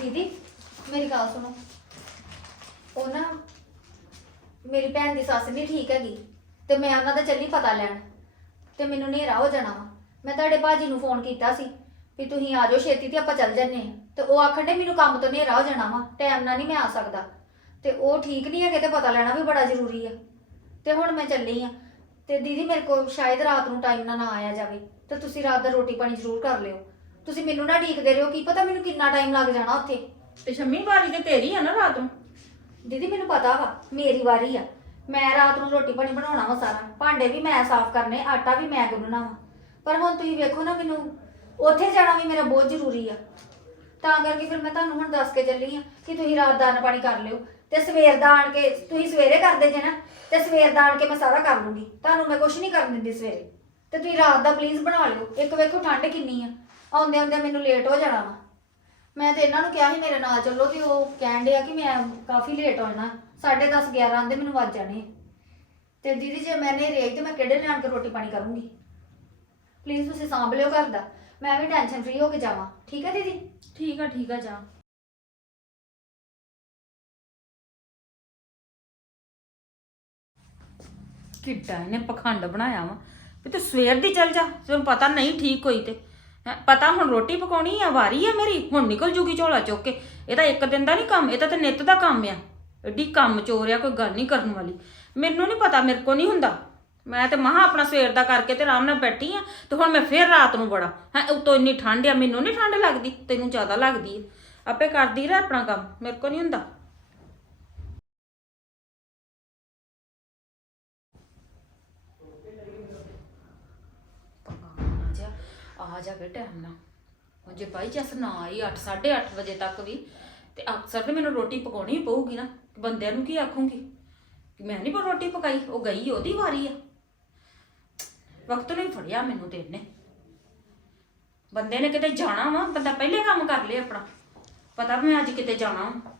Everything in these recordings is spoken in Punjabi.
ਦੀਦੀ, ਮੇਰੀ ਗੱਲ ਸੁਣੋ। ਉਹ ਨਾ ਮੇਰੀ ਭੈਣ ਦੀ ਸੱਸ ਨਹੀਂ ਠੀਕ ਹੈਗੀ, ਤੇ ਮੈਂ ਉਹਨਾਂ ਦਾ ਚੱਲੀ ਪਤਾ ਲੈਣ, ਤੇ ਮੈਨੂੰ ਹਨੇਰਾ ਹੋ ਜਾਣਾ ਵਾ। ਮੈਂ ਤੁਹਾਡੇ ਭਾਜੀ ਨੂੰ ਫੋਨ ਕੀਤਾ ਸੀ ਵੀ ਤੁਸੀਂ ਆ ਜਾਓ ਛੇਤੀ ਤੇ ਆਪਾਂ ਚੱਲ ਜੰਨੇ ਆ ਤੇ ਉਹ ਆਖਣ ਦੇ ਮੈਨੂੰ ਕੰਮ ਤੋਂ ਹਨੇਰਾ ਹੋ ਜਾਣਾ ਵਾ ਟਾਈਮ ਨਾਲ ਨਹੀਂ ਮੈਂ ਆ ਸਕਦਾ। ਤੇ ਉਹ ਠੀਕ ਨਹੀਂ ਹੈਗੇ ਤੇ ਪਤਾ ਲੈਣਾ ਵੀ ਬੜਾ ਜ਼ਰੂਰੀ ਆ। ਤੇ ਹੁਣ ਮੈਂ ਚੱਲੀ ਆ ਤੇ ਦੀਦੀ ਮੇਰੇ ਕੋਲ ਸ਼ਾਇਦ ਰਾਤ ਨੂੰ ਟਾਈਮ ਨਾਲ ਨਾ ਆਇਆ ਜਾਵੇ, ਤੇ ਤੁਸੀਂ ਰਾਤ ਦਾ ਰੋਟੀ ਪਾਣੀ ਜ਼ਰੂਰ ਕਰ ਲਿਓ। ਤੁਸੀਂ ਮੈਨੂੰ ਨਾ ਢੀਕਦੇ ਰਹੋ ਕੀ ਪਤਾ ਮੈਨੂੰ ਕਿੰਨਾ ਟਾਈਮ ਲੱਗ ਜਾਣਾ ਉੱਥੇ? ਤੇ ਸ਼ੰਮੀ ਵਾਰੀ ਤੇ ਤੇਰੀ ਆ ਨਾ ਰਾਤ ਨੂੰ। ਦੀਦੀ ਮੈਨੂੰ ਪਤਾ ਵਾ ਮੇਰੀ ਵਾਰੀ ਆ। ਮੈਂ ਰਾਤ ਨੂੰ ਰੋਟੀ ਪਾਣੀ ਬਣਾਉਣਾ ਵਾ ਸਾਰਾ। ਭਾਂਡੇ ਵੀ ਮੈਂ ਸਾਫ਼ ਕਰਨੇ ਆਟਾ ਵੀ ਮੈਂ ਗੁੰਨਣਾ ਵਾ। ਪਰ ਹੁਣ ਤੁਸੀਂ ਵੇਖੋ ਨਾ ਮੈਨੂੰ ਉੱਥੇ ਜਾਣਾ ਵੀ ਮੇਰਾ ਬਹੁਤ ਜ਼ਰੂਰੀ ਆ। ਤਾਂ ਕਰਕੇ ਫਿਰ ਮੈਂ ਤੁਹਾਨੂੰ ਹੁਣ ਦੱਸ ਕੇ ਚੱਲੀ ਆ ਕਿ ਤੁਸੀਂ ਰਾਤ ਦਾ ਅੰਨ ਪਾਣੀ ਕਰ ਲਿਓ। ਤੇ ਸਵੇਰ ਦਾ ਆਣ ਕੇ ਤੁਸੀਂ ਸਵੇਰੇ ਕਰਦੇ ਜੇ ਨਾ ਤੇ ਸਵੇਰ ਦਾ ਆਣ ਕੇ ਮੈਂ ਸਾਰਾ ਕਰ ਲੂੰਗੀ। ਤੁਹਾਨੂੰ ਮੈਂ ਕੁਝ ਨਹੀਂ ਕਰਨ ਦਿੰਦੀ ਸਵੇਰੇ। ਤੇ ਤੁਸੀਂ ਰਾਤ ਦਾ ਪਲੀਜ਼ ਬਣਾ ਲਿਓ। ਇੱਕ ਵੇਖੋ ਠੰਡ ਕਿੰਨੀ ਆ। ਆਉਂਦੇ ਆਉਂਦੇ ਮੈਨੂੰ ਲੇਟ ਹੋ ਜਾਣਾ ਵਾ। ਮੈਂ ਤੇ ਇਹਨਾਂ ਨੂੰ ਕਿਹਾ ਸੀ ਮੇਰੇ ਨਾਲ ਚੱਲੋ ਤੇ ਉਹ ਕਹਿਣ ਡਿਆ ਕਿ ਮੈਂ ਕਾਫੀ ਲੇਟ ਹੋਣਾ। 10:30 11 ਆਂਦੇ ਮੈਨੂੰ ਵੱਜ ਜਾਣੇ। ਤੇ ਦੀਦੀ ਜੇ ਮੈਂ ਨਹੀਂ ਰਹੀ ਤੇ ਮੈਂ ਕਿਹੜੇ ਲਿਆਣ ਕੇ ਰੋਟੀ ਪਾਣੀ ਕਰੂੰਗੀ? ਪਲੀਜ਼ ਤੁਸੀਂ ਸਾਂਭ ਲਿਓ ਘਰ ਦਾ। ਮੈਂ ਵੀ ਟੈਨਸ਼ਨ ਫ੍ਰੀ ਹੋ ਕੇ ਜਾਵਾਂ। ਠੀਕ ਹੈ ਦੀਦੀ? ਠੀਕ ਆ ਠੀਕ ਆ, ਜਾ। ਕਿੱਡਾ ਇਹਨੇ ਪਖੰਡ ਬਣਾਇਆ ਵਾ। ਵੀ ਤੂੰ ਸਵੇਰ ਦੀ ਚੱਲ ਜਾ ਤੈਨੂੰ ਪਤਾ ਨਹੀਂ ਠੀਕ ਹੋਈ ਤੇ। ਹੈਂ, ਪਤਾ ਹੁਣ ਰੋਟੀ ਪਕਾਉਣੀ ਆ ਵਾਰੀ ਆ ਮੇਰੀ? ਹੁਣ ਨਿਕਲ ਜੂਗੀ ਝੋਲਾ ਚੁੱਕ ਕੇ। ਇਹ ਤਾਂ ਇੱਕ ਦਿਨ ਦਾ ਨਹੀਂ ਕੰਮ ਇਹ ਤਾਂ ਤੇ ਨਿੱਤ ਦਾ ਕੰਮ ਆ। ਐਡੀ ਕੰਮ ਚੋਰ ਆ ਕੋਈ ਗੱਲ ਨਹੀਂ ਕਰਨ ਵਾਲੀ। ਮੈਨੂੰ ਨਹੀਂ ਪਤਾ ਮੇਰੇ ਕੋ ਨਹੀਂ ਹੁੰਦਾ। ਮੈਂ ਤੇ ਮਹਾ ਆਪਣਾ ਸਵੇਰ ਦਾ ਕਰਕੇ ਤੇ ਆਰਾਮ ਨਾਲ ਬੈਠੀ ਆ ਤੇ ਹੁਣ ਮੈਂ ਫੇਰ ਰਾਤ ਨੂੰ ਬੜਾ ਹੈ ਉਤੋਂ ਇੰਨੀ ਠੰਡ ਆ ਮੈਨੂੰ ਨਹੀਂ ਠੰਡ ਲੱਗਦੀ ਤੈਨੂੰ ਜ਼ਿਆਦਾ ਲੱਗਦੀ ਆ। ਆਪੇ ਕਰਦੀ ਰਹਿ ਆਪਣਾ ਕੰਮ ਮੇਰੇ ਕੋ ਨਹੀਂ ਹੁੰਦਾ ਆ ਜਾ ਆ ਜਾਵੇ ਕੇ ਟਾਈਮ ਨਾਲ। ਹੁਣ ਜੇ ਬਾਈ ਜਸ ਨਾ ਆਈ 8 8:30 ਵਜੇ ਤੱਕ ਵੀ, ਤੇ ਅਕਸਰ ਤੇ ਮੈਨੂੰ ਰੋਟੀ ਪਕਾਉਣੀ ਪਊਗੀ ਨਾ। ਬੰਦਿਆਂ ਨੂੰ ਕੀ ਆਖੂੰਗੀ? ਕਿ ਮੈਂ ਨਹੀਂ ਰੋਟੀ ਪਕਾਈ, ਉਹ ਗਈ ਉਹਦੀ ਵਾਰੀ ਆ। ਵਕਤ ਨਹੀਂ ਫੜਿਆ ਮੈਨੂੰ ਤੇ ਇਹਨੇ। ਬੰਦੇ ਨੇ ਕਿਤੇ ਜਾਣਾ ਵਾ, ਬੰਦਾ ਪਹਿਲੇ ਕੰਮ ਕਰ ਲਏ ਆਪਣਾ। ਪਤਾ ਵੀ ਮੈਂ ਅੱਜ ਕਿਤੇ ਜਾਣਾ ਵਾ।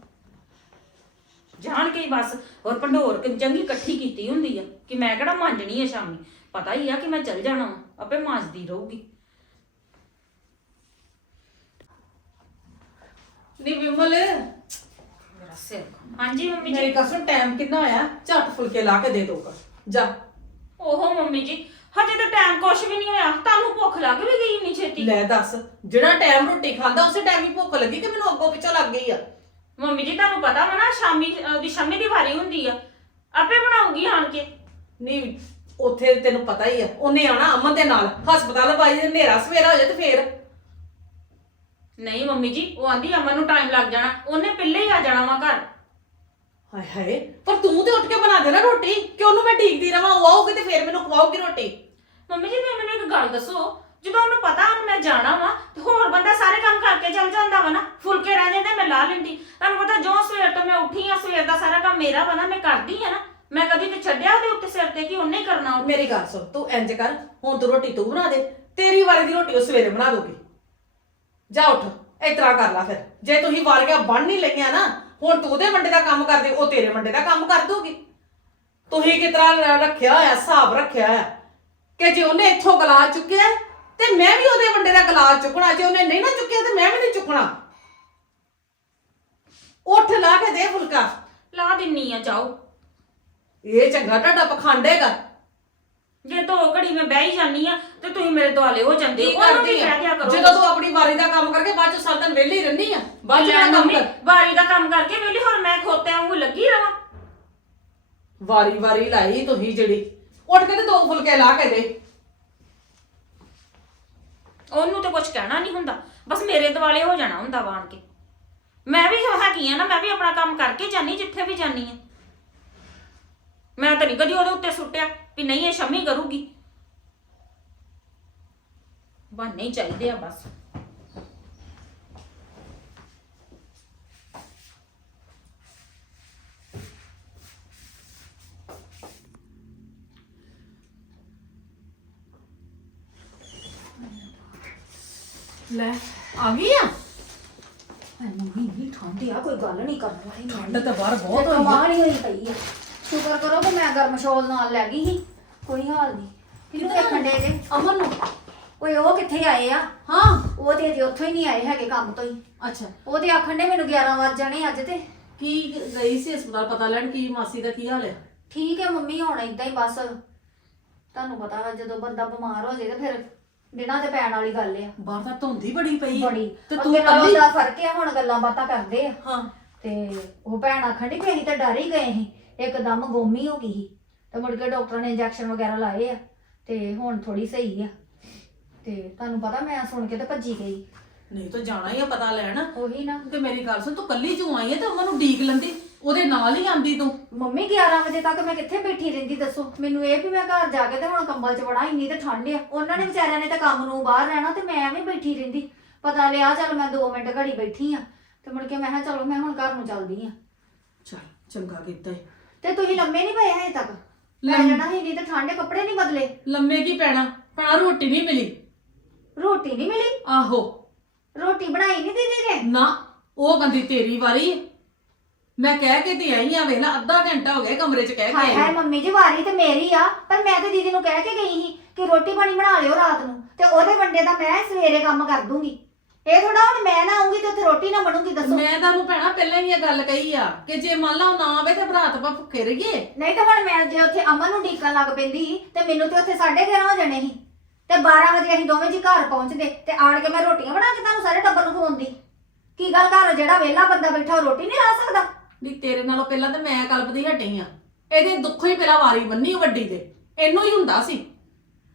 ਜਾਣ ਕੇ ਹੀ ਬਸ। ਹੋਰ ਭੰਡੋਰ ਕਿ ਚੰਗੀ ਇਕੱਠੀ ਕੀਤੀ ਹੁੰਦੀ ਆ, ਕਿ ਮੈਂ ਕਿਹੜਾ ਮਾਂਜਣੀ ਆ ਸ਼ਾਮੀ। ਪਤਾ ਹੀ ਆ ਕਿ ਮੈਂ ਚੱਲ ਜਾਣਾ ਵਾ, ਆਪੇ ਮਾਂਜਦੀ ਰਹੂਗੀ। ਨੀ ਵਿਮਲ। ਮੇਰਾ ਸਿਰ ਖਾ- ਹਾਂਜੀ ਮੰਮੀ ਮੇਰੀ ਜੀ ਕਸਮ ਟਾਈਮ ਕਿੰਨਾ ਹੋਇਆ? ਝੱਟ ਫੁਲਕੇ ਲਾ ਕੇ ਦੇ ਦੋਗਾ ਜਾ। ਓਹੋ ਮੰਮੀ ਜੀ ਹਜੇ ਤਾਂ ਟਾਈਮ ਕੁਛ ਵੀ ਨਹੀਂ ਹੋਇਆ। ਤੁਹਾਨੂੰ ਭੁੱਖ ਲੱਗ ਵੀ ਗਈ ਇੰਨੀ ਛੇਤੀ। ਲੈ ਦੱਸ ਜਿਹੜਾ ਟਾਈਮ ਰੋਟੀ ਖਾਂਦਾ ਉਸੇ ਟਾਈਮ ਹੀ ਭੁੱਖ ਲੱਗੀ ਕਿ ਮੈਨੂੰ ਅੱਗੋਂ ਪਿੱਛੋਂ ਲੱਗ ਗਈ ਆ? ਮੰਮੀ ਜੀ ਤੁਹਾਨੂੰ ਪਤਾ ਵਾ ਨਾ ਸ਼ਾਮੀ ਉਹਦੀ ਸ਼ਾਮੀ ਦੀ ਵਾਰੀ ਹੁੰਦੀ ਆ। ਆਪੇ ਬਣਾਉਗੀ ਆਣ ਕੇ। ਨਹੀਂ ਉੱਥੇ ਤੈਨੂੰ ਪਤਾ ਹੀ ਆ ਉਹਨੇ ਆਣਾ ਅਮਨ ਦੇ ਨਾਲ ਹਸਪਤਾਲ ਬਾਈ ਦੇ ਹਨੇਰਾ ਸਵੇਰਾ ਹੋ ਜਾਏ ਤੇ ਫੇਰ। ਨਹੀਂ ਮੰਮੀ ਜੀ ਉਹ ਆਂਦੀ ਅਮਨ ਨੂੰ ਟਾਈਮ ਲੱਗ ਜਾਣਾ ਉਹਨੇ ਪਹਿਲੇ ਹੀ ਆ ਜਾਣਾ ਵਾ ਘਰ। ਹਾਏ ਹਾਏ ਪਰ ਤੂੰ ਤੇ ਉੱਠ ਕੇ ਬਣਾ ਦੇ ਨਾ ਰੋਟੀ ਕਿ ਉਹਨੂੰ ਮੈਂ ਢੀਕਦੀ ਰਵਾਂ ਉਹ ਆਊਗੀ ਤੇ ਫੇਰ ਮੈਨੂੰ ਖਵਾਉਗੀ ਰੋਟੀ। ਮੰਮੀ ਜੀ ਤੁਸੀਂ ਮੈਨੂੰ ਇੱਕ ਗੱਲ ਦੱਸੋ ਜਦੋਂ ਉਹਨੂੰ ਪਤਾ ਹੁਣ ਮੈਂ ਜਾਣਾ ਵਾ ਤੇ ਹੋਰ ਬੰਦਾ ਸਾਰੇ ਕੰਮ ਕਰਕੇ ਚੱਲ ਜਾਂਦਾ ਵਾ ਨਾ ਫੁਲਕੇ ਰਹਿ ਜਾਂਦੇ ਮੈਂ ਲਾ ਲੈਂਦੀ। ਤੁਹਾਨੂੰ ਪਤਾ ਜੋ ਸਵੇਰ ਤੋਂ ਮੈਂ ਉੱਠੀ ਆ ਸਵੇਰ ਦਾ ਸਾਰਾ ਕੰਮ ਮੇਰਾ ਵਾ ਨਾ ਮੈਂ ਕਰਦੀ ਆ ਨਾ। ਮੈਂ ਕਦੀ ਤੇ ਛੱਡਿਆ ਉਹਦੇ ਉੱਤੇ ਸਿਰ ਤੇ ਕਿ ਉਹਨੇ ਹੀ ਕਰਨਾ ਉਹ ਮੇਰੀ ਗੱਲ ਸੁਣ ਤੂੰ ਇੰਜ ਕਰ ਹੁਣ ਤੂੰ ਰੋਟੀ ਤੂੰ ਬਣਾ ਦੇ ਤੇਰੀ ਵਾਰੀ ਦੀ ਰੋਟੀ ਉਹ ਸਵੇਰੇ ਬਣਾ ਦੋਗੀ ਜਾ ਉੱਠ ਇਸ ਤਰ੍ਹਾਂ ਕਰ ਲੈ ਫਿਰ। ਜੇ ਤੁਸੀਂ ਵਾਰੀਆਂ ਬਣ ਨਹੀਂ ਲਈਆਂ ਨਾ ਹੁਣ ਤੂੰ ਉਹਦੇ ਵੰਡੇ ਦਾ ਕੰਮ ਕਰਦੇ ਉਹ ਤੇਰੇ ਵੰਡੇ ਦਾ ਕੰਮ ਕਰ ਦੋਗੀ। ਤੁਸੀਂ ਕਿਸ ਤਰ੍ਹਾਂ ਰ- ਰੱਖਿਆ ਹੋਇਆ ਹਿਸਾਬ ਰੱਖਿਆ ਹੋਇਆ। ਕਿ ਜੇ ਉਹਨੇ ਇੱਥੋਂ ਗਲਾਸ ਚੁੱਕਿਆ ਤੇ ਮੈਂ ਵੀ ਉਹਦੇ ਵੰਡੇ ਦਾ ਗਲਾਸ ਚੁੱਕਣਾ। ਜੇ ਉਹਨੇ ਨਹੀਂ ਨਾ ਚੁੱਕਿਆ ਤੇ ਮੈਂ ਵੀ ਨਹੀਂ ਚੁੱਕਣਾ। ਉੱਠ ਲਾ ਕੇ ਦੇ ਫੁਲਕਾ। ਲਾ ਦਿੰਨੀ ਆ ਜਾਓ। ਇਹ ਚੰਗਾ ਤੁਹਾਡਾ ਪਖੰਡ ਹੈਗਾ। ਜੇ ਦੋ ਘੜੀ ਮੈਂ ਬਹਿ ਹੀ ਜਾਨੀ ਆ ਤੇ ਤੁਸੀਂ ਮੇਰੇ ਦੁਆਲੇ ਹੋ ਜਾਂਦੇ ਕੀ ਹੋ ਉਹਨੂੰ ਕਰਦੀ ਵੀ ਆ ਕਹਿ ਦਿਆ ਕਰੋ। ਜਦੋਂ ਤੂੰ ਆਪਣੀ ਵਾਰੀ ਦਾ ਕੰਮ ਕਰਕੇ ਬਾਅਦ ਚ ਸਾਰਾ ਦਿਨ ਵਿਹਲੀ ਹੀ ਆ ਬਾਅਦ ਚ ਕਿਹੜਾ ਕੰਮ ਮੰਮੀ, ਕਰ। ਵਾਰੀ ਦਾ ਕੰਮ ਕਰਕੇ ਵੇਲੀ ਹੋਰ ਮੈਂ ਖੋਤਿਆਂ ਵਾਂਗੂ ਲੱਗੀ ਰਵਾਂ। ਵਾਰੀ ਵਾਰੀ ਲਾਈ ਤੁਸੀਂ ਜਿਹੜੀ ਉੱਠ ਕੇ ਤੇ ਦੋ ਫੁਲਕੇ ਲਾ ਕੇ ਦੇ। ਉਹਨੂੰ ਤੇ ਕੁਝ ਕਹਿਣਾ ਨਹੀਂ ਹੁੰਦਾ ਬਸ ਮੇਰੇ ਦਿਵਾਲੇ ਹੋ ਜਾਣਾ ਹੁੰਦਾ ਵਾਣ ਕੇ। ਮੈਂ ਵੀ ਹੈਗੀ ਆ ਨਾ ਮੈਂ ਵੀ ਆਪਣਾ ਕੰਮ ਕਰਕੇ ਜਾਨੀ ਜਿੱਥੇ ਵੀ ਜਾਨੀ ਆ। ਮੈਂ ਤਾਂ ਨਹੀਂ ਕਦੀ ਉਹਦੇ ਉੱਤੇ ਸੁੱਟਿਆ। ਵੀ ਨਹੀਂ ਇਹ ਸ਼ਮੀ ਕਰੂਗੀ ਬਹਾਨੇ ਹੀ ਚਾਹੀਦੇ ਆ ਬਸ ਲੈ ਆ ਗਈ ਆ ਹਾਏ ਮੰਮੀ ਇੰਨੀ ਠੰਡ ਆ ਕੋਈ ਗੱਲ ਨਹੀਂ ਕਰਨ ਵਾਲੀ ਠੰਡ ਤਾਂ ਬਾਹਰ ਬਹੁਤ ਤੇ ਹੋਈ ਆ ਕਮਾਲ ਹੀ ਹੋਈ ਪਈ ਆ ਸ਼ੁਕਰ ਕਰੋ ਕਿ ਮੈਂ ਗਰਮ ਸ਼ੋਲ ਨਾਲ ਲੈ ਗਈ ਸੀ। ਕੋਈ ਹਾਲ ਨਹੀਂ ਕਿਹਨੂੰ ਦੇਖਣ ਦੇ ਜੇ? ਅਮਨ ਨੂੰ? ਓਏ ਉਹ ਕਿੱਥੇ ਆਏ ਆ? ਹਾਂ। ਉਹ ਤੇ ਅਜੇ ਉੱਥੋਂ ਹੀ ਨਹੀਂ ਆਏ ਹੈਗੇ ਕੰਮ ਤੋਂ ਹੀ। ਅੱਛਾ। ਉਹ ਤੇ ਆਖਣ ਦੇ ਮੈਨੂੰ 11 ਵਜ ਜਾਣੇ ਅੱਜ ਤੇ। ਕੀ ਗਈ ਸੀ ਹਸਪਤਾਲ? ਪਤਾ ਲੈਣ ਕੀ ਮਾਸੀ ਦਾ ਕੀ ਹਾਲ ਹੈ ਠੀਕ ਹੈ ਮੰਮੀ ਹੁਣ ਇਦਾਂ ਹੀ ਬਸ। ਤੁਹਾਨੂੰ ਪਤਾ ਵਾ ਜਦੋਂ ਬੰਦਾ ਬਿਮਾਰ ਹੋ ਜਾਏ ਤੇ ਫਿਰ ਦਿਨਾਂ ਤੇ ਪੈਣ ਵਾਲੀ ਗੱਲ ਆ। ਬਾਹਰ ਤਾਂ ਧੁੰਦੀ ਬੜੀ ਪਈ ਹੈ। ਬੜੀ। ਤੇ ਤੇ ਕੱਲੀ ਦਾ ਫ਼ਰਕ ਆ ਹੁਣ ਗੱਲਾਂ ਬਾਤਾਂ ਕਰਦੇ ਆ। ਹਾਂ। ਤੇ ਉਹ ਭੈਣ ਆਖਣ ਵੀ ਅਸੀਂ ਤਾਂ ਡਰ ਹੀ ਗਏ ਸੀ। ਇੱਕਦਮ ਗੋਮੀ ਹੋ ਗਈ ਸੀ ਤੇ ਮੁੜ ਕੇ ਡਾਕਟਰ ਨੇ ਇੰਜੈਕਸ਼ਨ ਵਗੈਰਾ ਲਾਏ ਆ ਤੇ ਹੁਣ ਥੋੜੀ ਸਹੀ ਆ। ਤੇ ਤੁਹਾਨੂੰ ਪਤਾ ਮੈਂ ਸੁਣ ਕੇ ਤਾਂ ਭੱਜੀ ਗਈ। ਨਹੀਂ ਤਾਂ ਜਾਣਾ ਹੀ ਆ ਪਤਾ ਲੈਣ। ਉਹੀ ਨਾ। ਤੇ ਮੇਰੀ ਗੱਲ ਸੁਣ ਤੂੰ ਕੱਲੀ ਜੂ ਆਈ ਹੈ ਤੇ ਉਹਨਾਂ ਨੂੰ ਡੀਕ ਲੰਦੀ? ਉਹਦੇ ਨਾਲ ਹੀ ਆਂਦੀ ਤੂੰ। ਮੰਮੀ 11 ਵਜੇ ਤੱਕ ਮੈਂ ਕਿੱਥੇ ਬੈਠੀ ਰਹਿੰਦੀ ਦੱਸੋ? ਮੈਨੂੰ ਇਹ ਵੀ ਮੈਂ ਘਰ ਜਾ ਕੇ ਤੇ ਹੁਣ ਕੰਬਲ 'ਚ ਬੜਾ ਇੰਨੀ ਤੇ ਠੰਡ ਆ। ਉਹਨਾਂ ਨੇ ਵਿਚਾਰਿਆਂ ਨੇ ਤਾਂ ਕੰਮ ਨੂੰ ਬਾਹਰ ਰਹਿਣਾ ਤੇ ਮੈਂ ਐਵੇਂ ਬੈਠੀ ਰਹਿੰਦੀ। ਪਤਾ ਲਿਆ ਚੱਲ ਮੈਂ 2 ਮਿੰਟ ਘੜੀ ਬੈਠੀ ਆ। ਤੇ ਮੁੜ ਕੇ ਮੈਂ ਕਿਹਾ ਚਲੋ ਮੈਂ ਹੁਣ ਘਰ ਨੂੰ ਚੱਲਦੀ ਆ। ਚੱਲ ਚੰਗਾ ਕੀਤਾ ਈ। ਤੇ ਤੁਸੀਂ ਲੰਮੇ ਨਹੀਂ ਪਏ ਹਜੇ ਤੱਕ? ਮੈਂ ਲੰਮ- ਜਾਣਾ ਸੀ ਨਹੀਂ ਤੇ ਠੰਡੇ ਕੱਪੜੇ ਨਹੀਂ ਬਦਲੇ। ਲੰਮੇ ਕੀ ਪੈਣਾ? ਪਣਾ ਰੋਟੀ ਨਹੀਂ ਮਿਲੀ। ਰੋਟੀ ਨਹੀਂ ਮਿਲੀ? ਆਹੋ। ਰੋਟੀ ਬਣਾਈ ਨਹੀਂ ਦੀਦੀ ਨੇ? ਨਾ ਉਹ ਕਹਿੰਦੀ ਤੇਰੀ ਵਾਰੀ ਹੈ। ਮੈਂ ਕਹਿ ਕੇ ਤੇ ਆਈ ਆ ਵੇਖ ਲੈ ਅੱਧਾ ਘੰਟਾ ਹੋ ਗਿਆ ਕਮਰੇ 'ਚ ਕਹਿ ਕੇ ਹਾਏ ਆਈ ਹਾਏ ਮੰਮੀ ਜੀ ਵਾਰੀ ਤੇ ਮੇਰੀ ਆ ਪਰ ਮੈਂ ਤੇ ਦੀਦੀ ਨੂੰ ਕਹਿ ਕੇ ਗਈ ਸੀ ਕਿ ਰੋਟੀ ਪਾਣੀ ਬਣਾ ਲਿਓ ਰਾਤ ਨੂੰ। ਤੇ ਉਹਦੇ ਵੰਡੇ ਦਾ ਮੈਂ ਸਵੇਰੇ ਕੰਮ ਕਰ ਦੂੰਗੀ। ਇਹ ਥੋੜਾ ਹੁਣ ਮੈਂ ਨਾ ਆਉਂਗੀ ਤੇ ਉੱਥੇ ਰੋਟੀ ਨਾ ਬਣੂਗੀ ਦੱਸੋ। ਮੈਂ ਤੁਹਾਨੂੰ ਭੈਣਾ ਪਹਿਲਾਂ ਹੀ ਇਹ ਗੱਲ ਕਹੀ ਆ ਕਿ ਜੇ ਮੰਨ ਲਾ ਉਹ ਨਾ ਆਵੇ ਤੇ ਬਰਾਤ ਆਪਾਂ ਭੁੱਖੇ ਰਹੀਏ। ਨਹੀਂ ਤਾਂ ਹੁਣ ਮੈਂ ਜੇ ਉੱਥੇ ਅਮਨ ਨੂੰ ਡੀਕਣ ਲੱਗ ਪੈਂਦੀ ਤੇ ਮੈਨੂੰ ਤੇ ਉੱਥੇ 11:30 ਹੋ ਜਾਣੇ ਸੀ। ਤੇ 12 ਵਜੇ ਅਸੀਂ ਦੋਵੇਂ ਜੀ ਘਰ ਪਹੁੰਚਦੇ ਤੇ ਆਣ ਕੇ ਮੈਂ ਰੋਟੀਆਂ ਬਣਾ ਕੇ ਤੁਹਾਨੂੰ ਸਾਰੇ ਟੱਬਰ ਨੂੰ ਖਵਾਉਂਦੀ ਕੀ ਗੱਲ ਘਰ ਜਿਹੜਾ ਵਿਹਲਾ ਬੰਦਾ ਬੈਠਾ ਉਹ ਰੋਟੀ ਨਹੀਂ ਲਾ ਸਕਦਾ? ਨਹੀਂ ਤੇਰੇ ਨਾਲੋਂ ਪਹਿਲਾਂ ਤਾਂ ਮੈਂ ਕਲਪਦੀ ਹਟੀ ਆ। ਇਹਦੇ ਦੁੱਖੋਂ ਹੀ ਪਹਿਲਾਂ ਵਾਰੀ ਬੰਨੀ ਉਹ ਵੱਡੀ ਦੇ ਇਹਨੂੰ ਹੀ ਹੁੰਦਾ ਸੀ।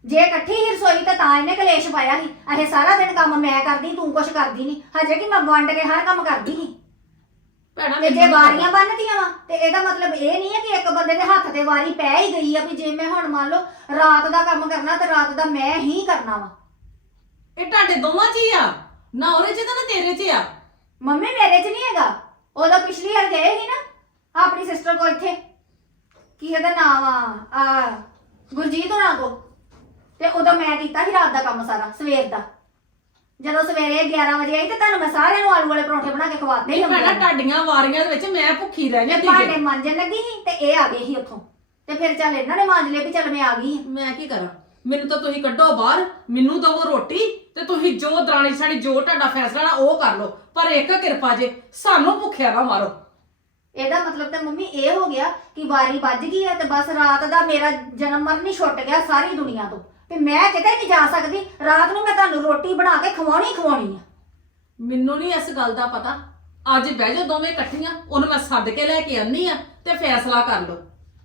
ਜੇ ਇਕੱਠੀ ਹੀ ਰਸੋਈ ਤਾਂ ਤਾਂ ਇਹਨੇ ਕਲੇਸ਼ ਪਾਇਆ ਸੀ। ਅਹੇ ਸਾਰਾ ਦਿਨ ਕੰਮ ਮੈਂ ਕਰਦੀ ਤੂੰ ਕੁਛ ਕਰਦੀ ਨਹੀਂ। ਹਜੇ ਕਿ ਮੈਂ ਵੰਡ ਕੇ ਹਰ ਕੰਮ ਕਰਦੀ ਸੀ। ਭੈਣਾ ਤੇ ਜੇ ਮੈਨੂੰ ਵਾਰੀਆਂ ਬੰਨਦੀਆਂ ਵਾ ਤੇ ਇਹਦਾ ਮਤਲਬ ਇਹ ਨਹੀਂ ਹੈ ਕਿ ਇੱਕ ਬੰਦੇ ਦੇ ਹੱਥ ਤੇ ਵਾਰੀ ਪੈ ਹੀ ਗਈ ਆ ਵੀ ਜੇ ਮੈਂ ਹੁਣ ਮੰਨ ਲਓ ਰਾਤ ਦਾ ਕੰਮ ਕਰਨਾ ਤੇ ਰਾਤ ਦਾ ਮੈਂ ਹੀ ਕਰਨਾ ਵਾ। ਇਹ ਤੁਹਾਡੇ ਦੋਵਾਂ 'ਚ ਹੀ ਆ। ਨਾ ਉਹਦੇ 'ਚ ਤਾਂ ਨਾ ਤੇਰੇ 'ਚ ਆ। ਮੰਮੀ ਮੇਰੇ 'ਚ ਨਹੀਂ ਹੈਗਾ। ਉਦੋਂ ਪਿਛਲੀ ਵਾਰ ਗਏ ਸੀ ਨਾ ਆਪਣੀ ਸਿਸਟਰ ਕੋ ਇੱਥੇ। ਕੀ ਇਹਦਾ ਨਾਮ ਆ? ਆ ਗੁਰਜੀਤ ਹੋਣਾ ਕੋ ਤੇ ਉਦੋਂ ਮੈਂ ਕੀਤਾ ਸੀ ਰਾਤ ਦਾ ਕੰਮ ਸਾਰਾ ਸਵੇਰ ਦਾ। ਜਦੋਂ ਸਵੇਰੇ 11 ਵਜੇ ਆਈ ਤੇ ਤੁਹਾਨੂੰ ਮੈਂ ਸਾਰਿਆਂ ਨੂੰ ਆਲੂ ਵਾਲੇ ਪਰੌਂਠੇ ਬਣਾ ਕੇ ਖਵਾਤੇ ਨਹੀਂ ਭੈਣਾ ਤੁਹਾਡੀਆਂ ਵਾਰੀਆਂ ਦੇ ਵਿੱਚ ਮੈਂ ਭੁੱਖੀ ਰਹਿ ਜਾਂਦੀ ਭਾਂਡੇ ਜੇ ਮਾਂਜਣ ਲੱਗੀ ਸੀ ਤੇ ਇਹ ਆ ਗਏ ਸੀ ਉੱਥੋਂ। ਤੇ ਫਿਰ ਚੱਲ ਇਹਨਾਂ ਨੇ ਮਾਂਜ ਲਏ ਵੀ ਚੱਲ ਮੈਂ ਆ ਗਈ। ਮੈਂ ਕੀ ਕਰਾਂ? ਮੈਨੂੰ ਤਾਂ ਤੁਸੀਂ ਕੱਢੋ ਬਾਹਰ ਮੈਨੂੰ ਦਵੋ ਰੋਟੀ ਤੇ ਤੁਸੀਂ ਜੋ ਦਰਾਣੀ ਸਾਡੀ ਜੋ ਤੁਹਾਡਾ ਫੈਸਲਾ ਨਾ ਉਹ ਕਰ ਲਓ। ਪਰ ਇੱਕ ਕਿਰਪਾ ਜੇ ਸਾਨੂੰ ਭੁੱਖਿਆ ਨਾ ਮਾਰੋ। ਇਹਦਾ ਮਤਲਬ ਤਾਂ ਮੰਮੀ ਇਹ ਹੋ ਗਿਆ ਕਿ ਵਾਰੀ ਵੱਜ ਗਈ ਹੈ ਤੇ ਬਸ ਰਾਤ ਦਾ ਮੇਰਾ ਜਨਮ ਮਰਨ ਹੀ ਛੁੱਟ ਗਿਆ ਸਾਰੀ ਦੁਨੀਆ ਤੋਂ। ਤੇ ਮੈਂ ਕਿਤੇ ਨਹੀਂ ਜਾ ਸਕਦੀ। ਰਾਤ ਨੂੰ ਮੈਂ ਤੁਹਾਨੂੰ ਰੋਟੀ ਬਣਾ ਕੇ ਖਵਾਉਣੀ ਖਵਾਉਣੀ ਆ। ਮੈਨੂੰ ਨਹੀਂ ਇਸ ਗੱਲ ਦਾ ਪਤਾ। ਅੱਜ ਬਹਿ ਜਾਓ ਦੋਵੇਂ ਇਕੱਠੀਆਂ ਉਹਨੂੰ ਮੈਂ ਸੱਦ ਕੇ ਲੈ ਕੇ ਆਨੀ ਆ ਤੇ ਫੈਸਲਾ ਕਰ ਲਓ।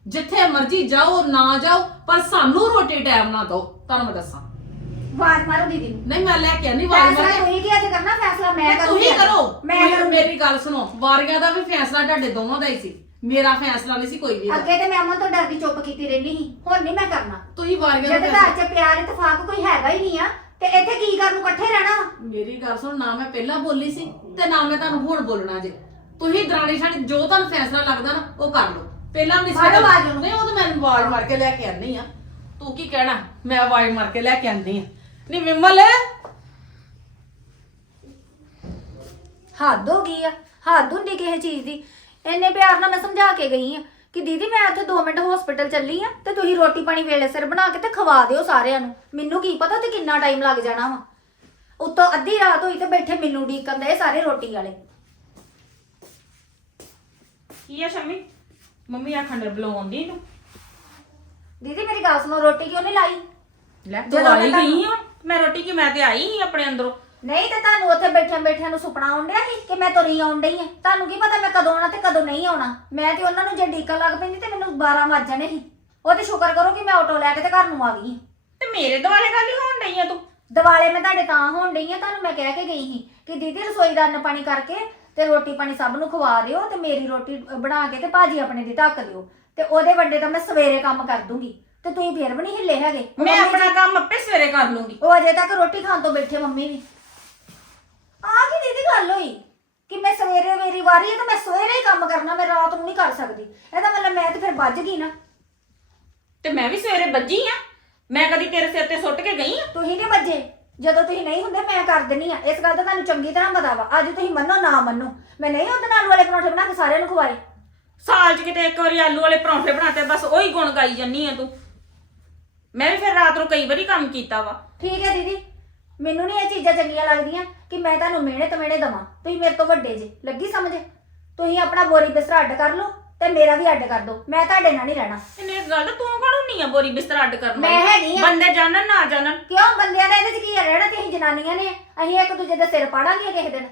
ਜਿੱਥੇ ਮਰਜ਼ੀ ਜਾਓ ਨਾ ਜਾਓ ਪਰ ਸਾਨੂੰ ਰੋਟੀ ਟਾਈਮ ਨਾ ਦਿਓ। ਤੁਹਾਨੂੰ ਮੈਂ ਦੱਸਾਂ। ਆਵਾਜ਼ ਮਾਰੋ ਦੀਦੀ ਨੂੰ। ਨਹੀਂ ਮੈਂ ਲੈ ਕੇ ਆਨੀ ਵਾਰੀ ਫੈਸਲਾ ਵਾਰੀ ਤੁਸੀਂ ਕੀ ਅੱਜ ਕਰਨਾ? ਫੈਸਲਾ ਮੈਂ ਕਰੂੰਗੀ ਤੁਸੀਂ ਕਰੋ। ਮੈਂ ਕਰੂੰਗੀ। ਮੇਰੀ ਗੱਲ ਸੁਣੋ। ਵਾਰੀਆਂ ਦਾ ਵੀ ਫੈਸਲਾ ਤੁਹਾਡੇ ਦੋਵਾਂ ਦਾ ਹੀ ਸੀ। ਮੇਰਾ ਫੈਸਲਾ ਨਹੀਂ ਸੀ ਕੋਈ ਵੀ ਇਹਦਾ। ਅੱਗੇ ਤੇ ਮੈਂ ਅਮਨ ਤੋਂ ਡਰਦੀ ਚੁੱਪ ਕੀਤੀ ਰਹਿੰਦੀ ਸੀ ਹੁਣ ਨਹੀਂ ਮੈਂ ਕਰਨਾ। ਤੁਸੀਂ ਵਾਰੀਆਂ ਜਦ ਦਾ ਘਰ 'ਚ ਪਿਆਰ ਇਤਫਾਕ ਕੋਈ ਹੈਗਾ ਹੀ ਨਹੀਂ ਆ ਤੇ ਇੱਥੇ ਕੀ ਕਰਨ ਨੂੰ ਇਕੱਠੇ ਰਹਿਣਾ ਵਾ? ਮੇਰੀ ਗੱਲ ਸੁਣ ਨਾ ਮੈਂ ਪਹਿਲਾਂ ਬੋਲੀ ਸੀ ਤੇ ਨਾ ਮੈਂ ਤੁਹਾਨੂੰ ਹੁਣ ਬੋਲਣਾ ਜੇ। ਤੁਸੀਂ ਦਰਾਣੀ ਸਾਡੀ ਜੋ ਤੁਹਾਨੂੰ ਫੈਸਲਾ ਲੱਗਦਾ ਨਾ ਉਹ ਕਰ ਲਓ। ਪਹਿਲਾਂ ਨਹੀਂ ਮਾਰੋ ਆਵਾਜ਼ ਉਹਨੂੰ। ਨਹੀਂ ਉਹ ਤਾਂ ਮੈਂ ਆਵਾਜ਼ ਮਾਰ ਕੇ ਲੈ ਕੇ ਆਨੀ ਆ। ਤੂੰ ਕੀ ਕਹਿਣਾ? ਮੈਂ ਆਵਾਜ਼ ਮਾਰ ਕੇ ਲੈ ਕੇ ਆਨੀ ਆ। ਨਹੀਂ ਵਿਮਲ। ਹੱਦ ਹੋ ਗਈ ਆ ਹੱਦ ਹੁੰਦੀ ਕਿਸੇ ਚੀਜ਼ ਦੀ। ਇੰਨੇ ਪਿਆਰ ਨਾਲ ਮੈਂ ਸਮਝਾ ਕੇ ਗਈ ਆ ਕਿ ਦੀਦੀ ਮੈਂ ਇੱਥੇ 2 ਮਿੰਟ ਹਸਪੀਟਲ ਚੱਲੀ ਆ ਤੇ ਤੁਸੀਂ ਰੋਟੀ ਪਾਣੀ ਵੇਲੇ ਸਿਰ ਬਣਾ ਕੇ ਤੇ ਖਵਾ ਦਿਓ ਸਾਰਿਆਂ ਨੂੰ। ਮੈਨੂੰ ਕੀ ਪਤਾ ਤੇ ਕਿੰਨਾ ਟਾਈਮ ਲੱਗ ਜਾਣਾ ਵਾ। ਉੱਤੋਂ ਅੱਧੀ ਰਾਤ ਹੋਈ ਤੇ ਬੈਠੇ ਮੈਨੂੰ ਡੀਕਣ ਦੇ ਸਾਰੇ ਰੋਟੀ ਵਾਲੇ। ਕੀ ਆ ਸ਼ਮੀ? ਮੰਮੀ ਆ ਖੰਡਰ ਬੁਲਾਉਂਦੀ ਨੂੰ ਦੀਦੀ ਮੇਰੀ ਗੱਲ ਸੁਣੋ ਰੋਟੀ ਕਿਉਂ ਨਹੀਂ ਲਾਈ? ਲੈ ਜਦੋਂ ਤੂੰ ਆਈ ਗਈ ਆ। ਮੈਂ ਰੋਟੀ ਕੀ ਮੈਂ ਤੇ ਆਈ ਸੀ ਆਪਣੇ ਅੰਦਰੋਂ। ਨਹੀਂ ਤੇ ਤੁਹਾਨੂੰ ਉੱਥੇ ਬੈਠਿਆਂ ਬੈਠਿਆਂ ਨੂੰ ਸੁਪਨਾ ਆਉਣ ਡਿਆ ਸੀ ਕਿ ਮੈਂ ਤੁਰੀ ਆਉਣ ਡਈ ਆ ਤੁਹਾਨੂੰ ਕੀ ਪਤਾ ਮੈਂ ਕਦੋਂ ਆਉਣਾ ਤੇ ਕਦੋਂ ਨਹੀਂ ਆਉਣਾ? ਮੈਂ ਤੇ ਉਹਨਾਂ ਨੂੰ ਜੇ ਡੀਕਣ ਲੱਗ ਪੈਂਦੀ ਤੇ ਮੈਨੂੰ 12 ਵੱਜ ਜਾਣੇ ਸੀ। ਉਹ ਤੇ ਸ਼ੁਕਰ ਕਰੋ ਕਿ ਮੈਂ ਆਟੋ ਲੈ ਕੇ ਤੇ ਘਰ ਨੂੰ ਆ ਗਈ ਤੇ ਮੇਰੇ ਦੁਆਲੇ ਗੱਲ ਹੋਣ ਡਈ ਆ ਤੂੰ? ਦਿਵਾਲੇ ਮੈਂ ਤੁਹਾਡੇ ਤਾਂ ਹੋਣ ਡਈ ਆ ਤੁਹਾਨੂੰ ਮੈਂ ਕਹਿ ਕੇ ਗਈ ਸੀ ਕਿ ਦੀਦੀ ਰਸੋਈ ਦਾ ਅੰਨ ਪਾਣੀ ਕਰਕੇ ਤੇ ਰੋਟੀ ਪਾਣੀ ਸਭ ਨੂੰ ਖਵਾ ਦਿਓ ਤੇ ਮੇਰੀ ਰੋਟੀ ਬਣਾ ਕੇ ਤੇ ਭਾਜੀ ਆਪਣੇ ਦੀ ਢੱਕ ਦਿਓ। ਤੇ ਉਹਦੇ ਵੱਡੇ ਤਾਂ ਮੈਂ ਸਵੇਰੇ ਕੰਮ ਕਰ ਦੂੰਗੀ। ਤੇ ਤੁਸੀਂ ਫੇਰ ਵੀ ਨਹੀਂ ਹਿੱਲੇ ਹੈਗੇ। ਮੈਂ ਆਪਣਾ ਕੰਮ ਆਪੇ ਸਵੇਰੇ ਕਰ ਲੂੰਗੀ। ਉਹ ਅਜੇ ਤੱਕ ਰੋਟੀ ਖਾਣ ਤੋਂ ਬੈਠੇ ਮੰਮੀ ਵੀ। ਆ ਕੀ ਦੀਦੀ ਗੱਲ ਹੋਈ? ਕਿ ਮੈਂ ਸਵੇਰੇ ਮੇਰੀ ਵਾਰੀ ਹੈ ਤਾਂ ਮੈਂ ਸਵੇਰੇ ਹੀ ਕੰਮ ਕਰਨਾ ਮੈਂ ਰਾਤ ਨੂੰ ਨਹੀਂ ਕਰ ਸਕਦੀ। ਇਹਦਾ ਮਤਲਬ ਮੈਂ ਤੇ ਫਿਰ ਵੱਜ ਗਈ ਨਾ। ਤੇ ਮੈਂ ਵੀ ਸਵੇਰੇ ਵੱਜੀ ਆ। ਮੈਂ ਕਦੀ ਤੇਰੇ ਸਿਰ ਤੇ ਸੁੱਟ ਕੇ ਗਈ ਆ? ਤੁਸੀਂ ਨਹੀਂ ਵੱਜੇ। ਜਦੋਂ ਤੁਸੀਂ ਨਹੀਂ ਹੁੰਦੇ ਮੈਂ ਕਰ ਦਿੰਨੀ ਆ। ਇਸ ਗੱਲ ਦਾ ਤੁਹਾਨੂੰ ਚੰਗੀ ਤਰ੍ਹਾਂ ਪਤਾ ਵਾ। ਅੱਜ ਤੁਸੀਂ ਮੰਨੋ ਨਾ ਮੰਨੋ। ਮੈਂ ਨਹੀਂ ਉਹਦੇ ਨਾਲ ਵਾਲੇ ਪਰੌਂਠੇ ਬਣਾ ਕੇ ਸਾਰਿਆਂ ਨੂੰ ਖਵਾਏ। ਸਾਲ 'ਚ ਕਿਤੇ ਇੱਕ ਵਾਰੀ ਆਲੂ ਵਾਲੇ ਪਰੌਂਠੇ ਬਣਾਤੇ ਬਸ ਉਹੀ ਗੁਣ ਗਾਈ ਜੰਨੀ ਆ ਤੂੰ। ਮੈਂ ਵੀ ਫਿਰ ਰਾਤ ਨੂੰ ਕਈ ਵਾਰੀ ਕੰਮ ਕੀਤਾ ਵਾ। ਠੀਕ ਹੈ ਦੀਦੀ। ਮੈਨੂੰ ਨਹੀਂ ਇਹ ਚੀਜ਼ਾਂ ਚੰਗੀਆਂ ਲੱਗਦੀਆਂ। ਕਿ ਮੈਂ ਤੁਹਾਨੂੰ ਮਿਹਣੇ ਤਮੇਣੇ ਦਵਾਂ। ਤੁਸੀਂ ਮੇਰੇ ਤੋਂ ਵੱਡੇ ਜੇ। ਲੱਗੀ ਸਮਝ? ਤੁਸੀਂ ਆਪਣਾ ਬੋਰੀ ਬਿਸਤਰਾ ਅੱਡ ਕਰ ਲਓ ਤੇ ਮੇਰਾ ਵੀ ਅੱਡ ਕਰ ਦਿਓ। ਮੈਂ ਤੁਹਾਡੇ ਨਾਲ ਨਹੀਂ ਰਹਿਣਾ। ਇਹਨੇ ਇਹ ਗੱਲ ਤੂੰ ਕੌਣ ਹੁੰਨੀ ਆ ਬੋਰੀ ਬਿਸਤਰਾ ਅੱਡ ਕਰਨ ਮੈਂ ਵਾਲੀ? ਹੈਗੀ ਆ। ਬੰਦੇ ਜਾਣਨ ਨਾ ਜਾਣਨ। ਕਿਉਂ? ਬੰਦਿਆਂ ਦਾ ਇਹਦੇ ਚ ਕੀ ਹੈ ਰਹਿਣਾ ਤੇ ਅਸੀਂ ਜਨਾਨੀਆਂ ਨੇ। ਅਸੀਂ ਇੱਕ ਦੂਜੇ ਦੇ ਸਿਰ ਪਾੜਾਂਗੇ ਕਿਸੇ ਦਿਨ।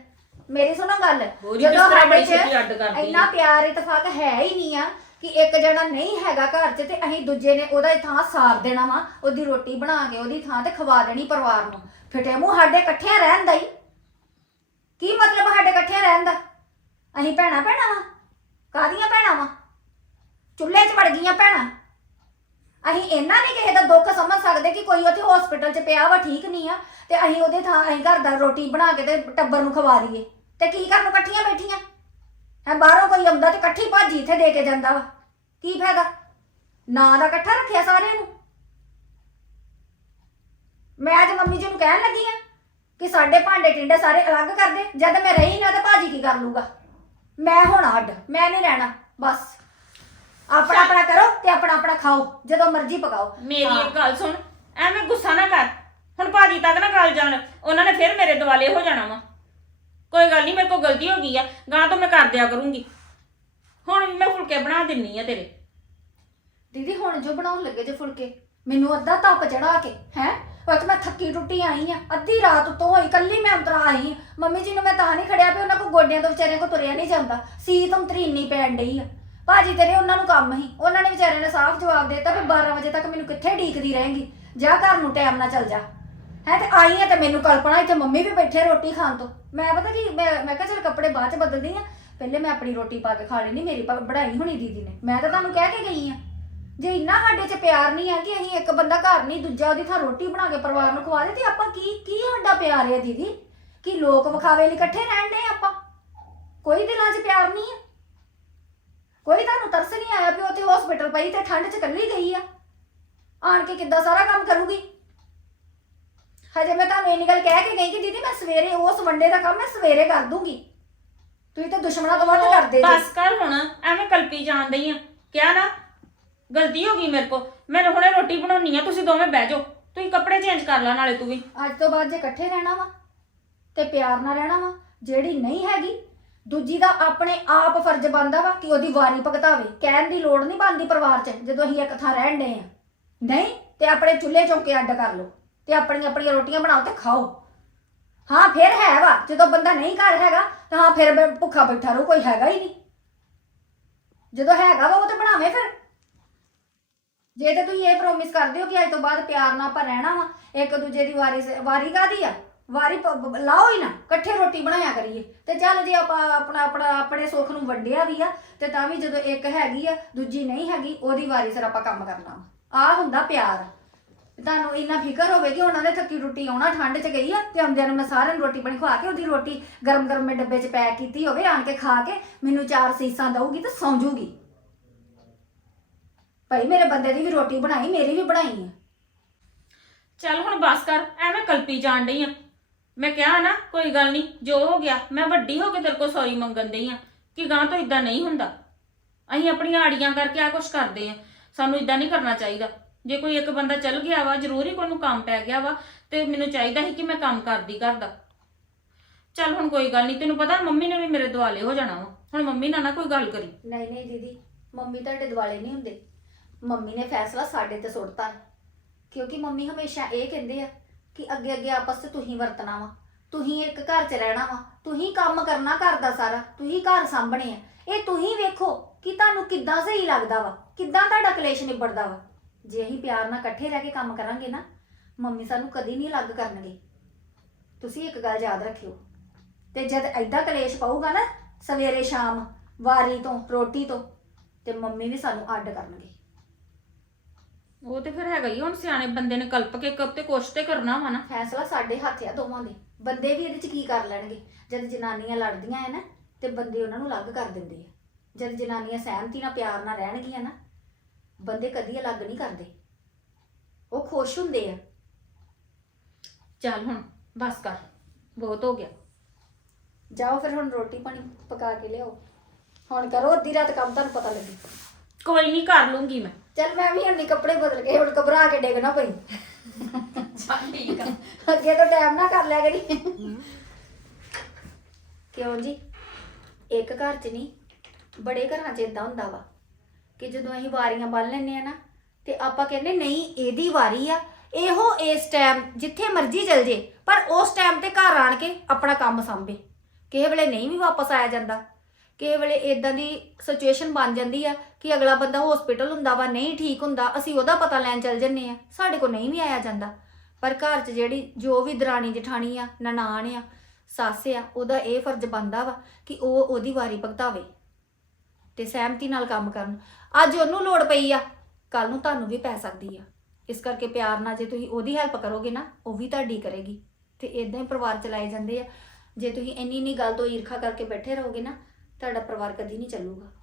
ਮੇਰੀ ਸੁਣੋ ਗੱਲ। ਬੋਰੀ ਜਦੋਂ ਬਿਸਤਰਾ ਸਾਡੇ ਬੜੀ ਚ ਛੇਤੀ ਅੱਡ ਕਰਦੀ ਇੰਨਾ ਪਿਆਰ ਇਤਫਾਕ ਹੈ ਹੀ ਨਹੀਂ ਆ ਕਿ ਇੱਕ ਜਣਾ ਨਹੀਂ ਹੈਗਾ ਘਰ 'ਚ ਤੇ ਅਸੀਂ ਦੂਜੇ ਨੇ ਉਹਦਾ ਥਾਂ ਸਾਰ ਦੇਣਾ ਵਾ। ਉਹਦੀ ਰੋਟੀ ਬਣਾ ਕੇ ਉਹਦੀ ਥਾਂ ਤੇ ਖਵਾ ਦੇਣੀ ਪਰਿਵਾਰ ਨੂੰ। ਫਿਟੇ ਮੂੰਹ ਸਾਡੇ ਇਕੱਠਿਆਂ ਰਹਿਣ ਦਾ ਹੀ। ਕੀ ਮਤਲਬ ਸਾਡੇ ਇਕੱਠਿਆਂ ਰਹਿਣ ਦਾ? ਅਸੀਂ ਭੈਣਾ ਭੈਣਾ ਵਾ। ਕਾਦੀਆਂ ਭੈਣਾ ਵਾ? ਚੁੱਲ੍ਹੇ 'ਚ ਵੜ ਗਈਆਂ ਭੈਣਾ। ਅਸੀਂ ਇੰਨਾ ਨਹੀਂ ਕਿਸੇ ਦਾ ਦੁੱਖ ਸਮਝ ਸਕਦੇ ਕਿ ਕੋਈ ਉੱਥੇ ਹਸਪੀਟਲ 'ਚ ਪਿਆ ਵਾ, ਠੀਕ ਨਹੀਂ ਆ, ਤੇ ਅਸੀਂ ਉਹਦੇ ਥਾਂ, ਅਸੀਂ ਘਰ ਦਾ ਰੋਟੀ ਬਣਾ ਕੇ ਤੇ ਟੱਬਰ ਨੂੰ ਖਵਾ ਦਈਏ। ਤੇ ਕੀ ਕਰਨ ਨੂੰ ਇਕੱਠੀਆਂ ਬੈਠੀਆਂ? ਹੈ, ਬਾਹਰੋਂ ਕੋਈ ਆਉਂਦਾ ਤੇ ਇਕੱਠੀ ਭਾਜੀ ਇੱਥੇ ਦੇ ਕੇ ਜਾਂਦਾ ਵਾ। ਕੀ ਫਾਇਦਾ? ਨਾਂ ਦਾ ਇਕੱਠਾ ਰੱਖਿਆ ਸਾਰਿਆਂ ਨੂੰ। ਮੈਂ ਅੱਜ ਮੰਮੀ ਜੀ ਨੂੰ ਕਹਿਣ ਲੱਗੀ ਆ ਕਿ ਸਾਡੇ ਭਾਂਡੇ ਟਿੰਡੇ ਸਾਰੇ ਅਲੱਗ ਕਰ ਦੇ? ਜਦ ਮੈਂ ਰਹੀ ਨਾ ਤੇ ਭਾਜੀ ਕੀ ਕਰ ਲੂਗਾ? ਮੈਂ ਹੁਣ ਅੱਡ ਮੈਂ ਨਹੀਂ ਰਹਿਣਾ ਬਸ। ਆਪਣਾ ਆਪਣਾ ਕਰੋ ਤੇ ਆਪਣਾ ਆਪਣਾ ਖਾਓ ਜਦੋਂ ਮਰਜ਼ੀ ਪਕਾਓ। ਮੇਰੀ ਹਾਂ। ਇੱਕ ਗੱਲ ਸੁਣ ਐਵੇਂ ਗੁੱਸਾ ਨਾ ਕਰ। ਹੁਣ ਭਾਜੀ ਤੱਕ ਨਾ ਗੱਲ ਜਾਣ ਉਹਨਾਂ ਨੇ ਫਿਰ ਮੇਰੇ ਦਿਵਾਲੇ ਹੋ ਜਾਣਾ ਵਾ। ਕੋਈ ਗੱਲ ਨਹੀਂ ਮੇਰੇ ਕੋਲ ਗਲਤੀ ਹੋ ਗਈ ਆ ਗਾਂ ਤੋਂ ਮੈਂ ਕਰ ਦਿਆ ਕਰੂੰਗੀ। ਹੁਣ ਵੀ ਮੈਂ ਫੁਲਕੇ ਬਣਾ ਦਿੰਨੀ ਆ ਤੇਰੇ। ਦੀਦੀ ਹੁਣ ਜੋ ਬਣਾਉਣ ਲੱਗੇ ਜੇ ਫੁਲਕੇ ਮੈਨੂੰ ਅੱਧਾ ਤਪ ਚੜਾ ਕੇ ਹੈ? ਪਰ ਮੈਂ ਥੱਕੀ ਟੁੱਟੀ ਆਈ ਆ, ਅੱਧੀ ਰਾਤ ਤੋਂ ਹੋਈ, ਕੱਲੀ ਮੈਂ ਅੰਤਰਾ ਆਈ ਆਂ। ਮੰਮੀ ਜੀ ਨੂੰ ਮੈਂ ਤਾਂ ਨਹੀਂ ਖੜਿਆ ਵੀ ਉਹਨਾਂ ਕੋ ਗੋਡਿਆਂ ਤੋਂ ਵਿਚਾਰਿਆਂ ਕੋ ਤੁਰਿਆ ਨਹੀਂ ਜਾਂਦਾ। ਸੀਤ ਅੰਤਰੀ ਇੰਨੀ ਪੈਣ ਡਈ ਆ। ਭਾਜੀ ਤੇਰੇ ਉਹਨਾਂ ਨੂੰ ਕੰਮ ਹੀ ਉਹਨਾਂ ਨੇ ਵਿਚਾਰਿਆਂ ਨੇ ਸਾਫ਼ ਜਵਾਬ ਦੇ ਦਿੱਤਾ ਵੀ 12 ਵਜੇ ਤੱਕ ਮੈਨੂੰ ਕਿੱਥੇ ਢੀਕਦੀ ਰਹੇਂਗੀ। ਜਾ ਘਰ ਨੂੰ ਟਾਈਮ ਨਾਲ ਚੱਲ ਜਾ। ਹੈ ਤੇ ਆਈ ਆ ਤੇ ਮੈਨੂੰ ਕਲਪਨਾ, ਇੱਥੇ ਮੰਮੀ ਵੀ ਬੈਠੇ ਰੋਟੀ ਖਾਣ ਤੋਂ। ਮੈਂ ਪਤਾ ਕੀ, ਮੈਂ ਮੈਂ ਕਿਹਾ ਚਲ ਕੱਪੜੇ ਬਾਅਦ ਚ ਬਦਲਦੀ ਆ। ਪਹਿਲੇ ਮੈਂ ਆਪਣੀ ਰੋਟੀ ਪਾ ਕੇ ਖਾ ਲੈਣੀ ਮੇਰੀ ਪ- ਬਣਾਈ ਹੋਣੀ ਦੀਦੀ ਨੇ। ਮੈਂ ਤਾਂ ਤੁਹਾਨੂੰ ਕਹਿ ਕੇ ਗਈ ਆ। ਜੇ ਇੰਨਾ ਸਾਡੇ 'ਚ ਪਿਆਰ ਨਹੀਂ ਆ ਕਿ ਅਸੀਂ ਇੱਕ ਬੰਦਾ ਘਰ ਨਹੀਂ ਦੂਜਾ ਉਹਦੀ ਥਾਂ ਰੋਟੀ ਬਣਾ ਕੇ ਪਰਿਵਾਰ ਨੂੰ ਖਵਾ ਦੇ ਤੇ ਆਪਾਂ ਕੀ ਕੀ ਸਾਡਾ ਪਿਆਰ ਹੈ ਦੀਦੀ? ਕਿ ਲੋਕ ਵਿਖਾਵੇ ਲਈ ਇਕੱਠੇ ਰਹਿਣ ਦੇ ਆਪਾਂ? ਕੋਈ ਦਿਲਾਂ 'ਚ ਪਿਆਰ ਨਹੀਂ ਹੈ ਕੋਈ ਤੁਹਾਨੂੰ ਤਰਸ ਨਹੀਂ ਆਇਆ ਵੀ ਉੱਥੇ ਹਸਪੀਟਲ ਪਈ ਤੇ ਠੰਡ 'ਚ ਇਕੱਲੀ ਗਈ ਆ? ਆਣ ਕੇ ਕਿੱਦਾਂ ਸਾਰਾ ਕੰਮ ਕਰੂਗੀ? ਹਜੇ ਮੈਂ ਤੁਹਾਨੂੰ ਇੰਨੀ ਗੱਲ ਕਹਿ ਕੇ ਗਈ ਕਿ ਦੀਦੀ ਮੈਂ ਸਵੇਰੇ ਉਸ ਵੰਡੇ ਦਾ ਕੰਮ ਮੈਂ ਸਵੇਰੇ ਕਰ ਦੂੰਗੀ। ਤੁਸੀਂ ਤਾਂ ਦੁਸ਼ਮਣਾਂ ਤੋਂ ਵੱਧ ਕਰਦੇ ਜੀ। ਬਸ ਕਰ ਹੁਣ ਐਵੇਂ ਕਲਪੀ ਜਾਣ ਦਈ ਆ। ਕਿਹਾ ਨਾ ਗਲਤੀ ਹੋ ਗਈ ਮੇਰੇ ਕੋ ਮੈਂ ਹੁਣੇ ਰੋਟੀ ਬਣਾਉਣੀ ਆ, ਤੁਸੀਂ ਦੋਵੇਂ ਬਹਿ ਜਾਓ। ਤੁਸੀਂ ਕੱਪੜੇ ਚੇਂਜ ਕਰ ਲੈ ਨਾਲੇ ਤੂੰ ਵੀ। ਅੱਜ ਤੋਂ ਬਾਅਦ ਜੇ ਇਕੱਠੇ ਰਹਿਣਾ ਵਾ ਤੇ ਪਿਆਰ ਨਾਲ ਰਹਿਣਾ ਵਾ, ਜਿਹੜੀ ਨਹੀਂ ਹੈਗੀ, ਦੂਜੀ ਦਾ ਆਪਣੇ ਆਪ ਫਰਜ਼ ਬਣਦਾ ਵਾ ਕਿ ਉਹਦੀ ਵਾਰੀ ਭਗਤਾਵੇ। ਕਹਿਣ ਦੀ ਲੋੜ ਨਹੀਂ ਬਣਦੀ ਪਰਿਵਾਰ 'ਚ, ਜਦੋਂ ਅਸੀਂ ਇੱਕ ਥਾਂ ਰਹਿਣ ਡਏ ਆ। ਨਹੀਂ, ਤੇ ਆਪਣੇ ਚੁੱਲ੍ਹੇ ਚੌਕੇ ਅੱਡ ਕਰ ਲਓ ਤੇ ਆਪਣੀਆਂ ਆਪਣੀਆਂ ਰੋਟੀਆਂ ਬਣਾਓ ਤੇ ਖਾਓ। ਹਾਂ, ਫਿਰ ਹੈ ਵਾ, ਜਦੋਂ ਬੰਦਾ ਨਹੀਂ ਘਰ ਹੈਗਾ, ਤਾਂ ਹਾਂ, ਫਿਰ ਭੁੱਖਾ ਬੈਠਾ ਰਹੂ, ਕੋਈ ਹੈਗਾ ਹੀ ਨਹੀਂ। ਜਦੋਂ ਹੈਗਾ ਵਾ, ਉਹ ਤੇ ਬਣਾਵੇ ਫਿਰ। ਜੇ ਤਾਂ ਤੁਸੀਂ ਇਹ ਪ੍ਰੋਮਿਸ ਕਰਦੇ ਹੋ ਕਿ ਅੱਜ ਤੋਂ ਬਾਅਦ ਪਿਆਰ ਨਾਲ ਆਪਾਂ ਰਹਿਣਾ ਵਾ, ਇੱਕ ਦੂਜੇ ਦੀ ਵਾਰੀ ਸ- ਵਾਰੀ ਕਾਦੀ ਆ? ਵਾਰੀ ਪ- ਬ- ਲਾਓ ਹੀ ਨਾ, ਇਕੱਠੇ ਰੋਟੀ ਬਣਾਇਆ ਕਰੀਏ। ਤੇ ਚੱਲ ਜੇ ਆਪਾਂ ਆਪਣਾ ਆਪਣਾ, ਆਪਣੇ ਸੁੱਖ ਨੂੰ ਵੰਡਿਆ ਵੀ ਆ, ਤੇ ਤਾਂ ਵੀ ਜਦੋਂ ਇੱਕ ਹੈਗੀ ਆ, ਦੂਜੀ ਨਹੀਂ ਹੈਗੀ, ਉਹਦੀ ਵਾਰੀ ਸਿਰ ਆਪਾਂ ਕੰਮ ਕਰਨਾ ਵਾ। ਆ ਹੁੰਦਾ ਪਿਆਰ। ਤੁਹਾਨੂੰ ਇੰਨਾ ਫਿਕਰ ਹੋਵੇ ਕਿ ਉਹਨਾਂ ਨੇ ਥੱਕੀ ਰੋਟੀ ਆਉਣਾ ਠੰਡ 'ਚ ਗਈ ਆ, ਤੇ ਆਉਂਦਿਆਂ ਨੂੰ ਮੈਂ ਸਾਰਿਆਂ ਨੂੰ ਰੋਟੀ ਪਾਣੀ ਖਵਾ ਕੇ ਉਹਦੀ ਰੋਟੀ ਗਰਮ ਗਰਮ ਮੈਂ ਡੱਬੇ 'ਚ ਪੈਕ ਕੀਤੀ ਹੋਵੇ, ਆਣ ਕੇ ਖਾ ਕੇ, ਮੈਨੂੰ ਚਾਰ ਸੀਸਾਂ ਦਊਗੀ ਤੇ ਸੌਂ ਜੂਗੀ। ਭਾਈ ਮੇਰੇ ਬੰਦੇ ਦੀ ਵੀ ਰੋਟੀ ਬਣਾਈ ਮੇਰੀ ਵੀ ਬਣਾਈ ਆ। ਚੱਲ ਹੁਣ ਬਸ ਕਰ ਐਵੇਂ ਕਲਪੀ ਜਾਣ ਡਈ ਆ। ਮੈਂ ਕਿਹਾ ਨਾ ਕੋਈ ਗੱਲ ਨਹੀਂ ਜੋ ਹੋ ਗਿਆ ਮੈਂ ਵੱਡੀ ਹੋ ਕੇ ਤੇਰੇ ਕੋਲ ਸੌਰੀ ਮੰਗਣ ਡਈ ਆ ਕਿ ਗਾਂ ਤੋਂ ਇਦਾਂ ਨਹੀਂ ਹੁੰਦਾ। ਅਸੀਂ ਆਪਣੀਆਂ ਆੜੀਆਂ ਕਰਕੇ ਆ ਕੁਛ ਕਰਦੇ ਆ ਸਾਨੂੰ ਇਦਾਂ ਨਹੀਂ ਕਰਨਾ ਚਾਹੀਦਾ। ਜੇ ਕੋਈ ਇੱਕ ਬੰਦਾ ਚੱਲ ਗਿਆ ਵਾ ਜ਼ਰੂਰੀ ਕੋਈ ਨੂੰ ਕੰਮ ਪੈ ਗਿਆ ਵਾ ਤੇ ਮੈਨੂੰ ਚਾਹੀਦਾ ਸੀ ਕਿ ਮੈਂ ਕੰਮ ਕਰਦੀ ਘਰ ਦਾ। ਚੱਲ ਹੁਣ ਕੋਈ ਗੱਲ ਨਹੀਂ ਤੈਨੂੰ ਪਤਾ ਮੰਮੀ ਨੇ ਵੀ ਮੇਰੇ ਦੁਆਲੇ ਹੋ ਜਾਣਾ ਵਾ। ਹੁਣ ਮੰਮੀ ਨਾਲ ਨਾ ਕੋਈ ਗੱਲ ਕਰੀ। ਨਹੀਂ ਨਹੀਂ ਦੀਦੀ ਮੰਮੀ ਤੁਹਾਡੇ ਦਿਵਾਲੇ ਨਹੀਂ ਹੁੰਦੇ। ਮੰਮੀ ਨੇ ਫੈਸਲਾ ਸਾਡੇ ਤੇ ਸੁੱਟਤਾ ਕਿਉਂਕਿ ਮੰਮੀ ਹਮੇਸ਼ਾ ਇਹ ਕਹਿੰਦੇ ਆ ਕਿ ਅੱਗੇ ਅੱਗੇ ਆਪਸ 'ਚ ਤੁਸੀਂ ਵਰਤਣਾ ਵਾ, ਤੁਸੀਂ ਇੱਕ ਘਰ 'ਚ ਰਹਿਣਾ ਵਾ, ਤੁਸੀਂ ਕੰਮ ਕਰਨਾ ਘਰ ਦਾ ਸਾਰਾ, ਤੁਸੀਂ ਘਰ ਸਾਂਭਣੇ ਆ। ਇਹ ਤੁਸੀਂ ਵੇਖੋ ਕਿ ਤੁਹਾਨੂੰ ਕਿੱਦਾਂ ਸਹੀ ਲੱਗਦਾ ਵਾ, ਕਿੱਦਾਂ ਤੁਹਾਡਾ ਕਲੇਸ਼ ਨਿਬੜਦਾ ਵਾ। ਜੇ ਅਸੀਂ ਪਿਆਰ ਨਾਲ ਇਕੱਠੇ ਰਹਿ ਕੇ ਕੰਮ ਕਰਾਂਗੇ ਨਾ, ਮੰਮੀ ਸਾਨੂੰ ਕਦੀ ਨਹੀਂ ਅਲੱਗ ਕਰਨਗੇ। ਤੁਸੀਂ ਇੱਕ ਗੱਲ ਯਾਦ ਰੱਖਿਓ, ਤੇ ਜਦ ਐਦਾਂ ਕਲੇਸ਼ ਪਊਗਾ ਨਾ, ਸਵੇਰੇ ਸ਼ਾਮ ਵਾਰੀ ਤੋਂ, ਰੋਟੀ ਤੋਂ, ਤੇ ਮੰਮੀ ਵੀ ਸਾਨੂੰ ਅੱਡ ਕਰਨਗੇ। ਉਹ ਤੇ ਫਿਰ ਹੈਗਾ ਹੀ ਹੁਣ ਸਿਆਣੇ ਬੰਦੇ ਨੇ ਕਲਪ ਕੇ ਕਬ ਤੇ ਕੁਛ ਤੇ ਕਰਨਾ ਵਾ ਨਾ। ਫੈਸਲਾ ਸਾਡੇ ਹੱਥ ਆ ਦੋਵਾਂ ਦੇ। ਬੰਦੇ ਵੀ ਇਹਦੇ 'ਚ ਕੀ ਕਰ ਲੈਣਗੇ? ਜਦ ਜਨਾਨੀਆਂ ਲੜਦੀਆਂ ਐ ਨਾ ਤੇ ਬੰਦੇ ਉਹਨਾਂ ਨੂੰ ਅਲੱਗ ਕਰ ਦਿੰਦੇ ਆ। ਜਦ ਜਨਾਨੀਆਂ ਸਹਿਮਤੀ ਨਾਲ ਪਿਆਰ ਨਾਲ ਰਹਿਣਗੀਆਂ ਨਾ ਬੰਦੇ ਕਦੀ ਅਲੱਗ ਨਹੀਂ ਕਰਦੇ। ਉਹ ਖੁਸ਼ ਹੁੰਦੇ ਆ। ਚੱਲ ਹੁਣ ਬਸ ਕਰ। ਬਹੁਤ ਹੋ ਗਿਆ। ਜਾਓ ਫਿਰ ਹੁਣ ਰੋਟੀ ਪਾਣੀ ਪਕਾ ਕੇ ਲਿਆਓ। ਹੁਣ ਕਰੋ ਅੱਧੀ ਰਾਤ ਕੰਮ ਤੁਹਾਨੂੰ ਪਤਾ ਲੱਗੇ। ਕੋਈ ਨਹੀਂ ਕਰ ਲੂੰਗੀ ਮੈਂ। ਚੱਲ ਮੈਂ ਵੀ ਹੁਣ ਕੱਪੜੇ ਬਦਲ ਕੇ ਹੁਣ ਘਬਰਾ ਕੇ ਡੇਗਣਾ ਪਈ। ਚੱਲ ਠੀਕ ਆ ਅੱਗੇ ਤੋਂ ਟਾਈਮ ਨਾ ਕਰ ਲਿਆ ਕਰੀ। ਕਿਉਂ ਜੀ? ਇੱਕ ਘਰ 'ਚ ਨਹੀਂ ਬੜੇ ਘਰਾਂ 'ਚ ਇਦਾਂ ਹੁੰਦਾ ਵਾ ਕਿ ਜਦੋਂ ਅਸੀਂ ਵਾਰੀਆਂ ਬੰਨ ਲੈਂਦੇ ਆ ਨਾ, ਤੇ ਆਪਾਂ ਕਹਿੰਦੇ ਨਹੀਂ, ਇਹਦੀ ਵਾਰੀ ਆ। ਇਹੋ ਇਸ ਟਾਈਮ ਜਿੱਥੇ ਮਰਜ਼ੀ ਚਲ ਜੇ, ਪਰ ਉਸ ਟਾਈਮ ਤੇ ਘਰ ਆਣ ਕੇ ਆਪਣਾ ਕੰਮ ਸੰਭੇ। ਕਿਸੇ ਵੇਲੇ ਨਹੀਂ ਵੀ ਵਾਪਸ ਆਇਆ ਜਾਂਦਾ। ਕਿਸੇ ਵੇਲੇ ਇਦਾਂ ਦੀ ਸਿਚੁਏਸ਼ਨ ਬਣ ਜਾਂਦੀ ਆ ਕਿ ਅਗਲਾ ਬੰਦਾ ਹਸਪੀਟਲ ਹੁੰਦਾ ਵਾ, ਨਹੀਂ ਠੀਕ ਹੁੰਦਾ, ਅਸੀਂ ਉਹਦਾ ਪਤਾ ਲੈਣ ਚੱਲ ਜੰਨੇ ਆ ਸਾਡੇ ਕੋਲ ਨਹੀਂ ਵੀ ਆਇਆ ਜਾਂਦਾ। ਪਰ ਘਰ 'ਚ ਜਿਹੜੀ ਜੋ ਵੀ ਦਰਾਣੀ ਜਠਾਣੀ ਆ, ਨਨਾਣ ਆ, ਸੱਸ ਆ, ਉਹਦਾ ਇਹ ਫਰਜ਼ ਬਣਦਾ ਵਾ ਕਿ ਉਹ ਉਹਦੀ ਵਾਰੀ ਭਗਤਾਵੇ ਤੇ ਸਹਿਮਤੀ ਨਾਲ ਕੰਮ ਕਰਨ। ਅੱਜ ਉਹਨੂੰ ਲੋੜ ਪਈ ਆ ਕੱਲ ਨੂੰ ਤੁਹਾਨੂੰ ਵੀ ਪੈ ਸਕਦੀ ਆ। ਇਸ ਕਰਕੇ ਪਿਆਰ ਨਾਲ ਜੇ ਤੁਸੀਂ ਉਹਦੀ ਹੈਲਪ ਕਰੋਗੇ ਨਾ, ਉਹ ਵੀ ਤੁਹਾਡੀ ਕਰੇਗੀ। ਤੇ ਇਦਾਂ ਹੀ ਪਰਿਵਾਰ ਚਲਾਏ ਜਾਂਦੇ ਆ। ਜੇ ਤੁਸੀਂ ਇੰਨੀ ਇੰਨੀ ਗੱਲ ਤੋਂ ਈਰਖਾ ਕਰਕੇ ਬੈਠੇ ਰਹੋਗੇ ਨਾ, ਤੁਹਾਡਾ ਪਰਿਵਾਰ ਕਦੀ ਨਹੀਂ ਚੱਲੂਗਾ।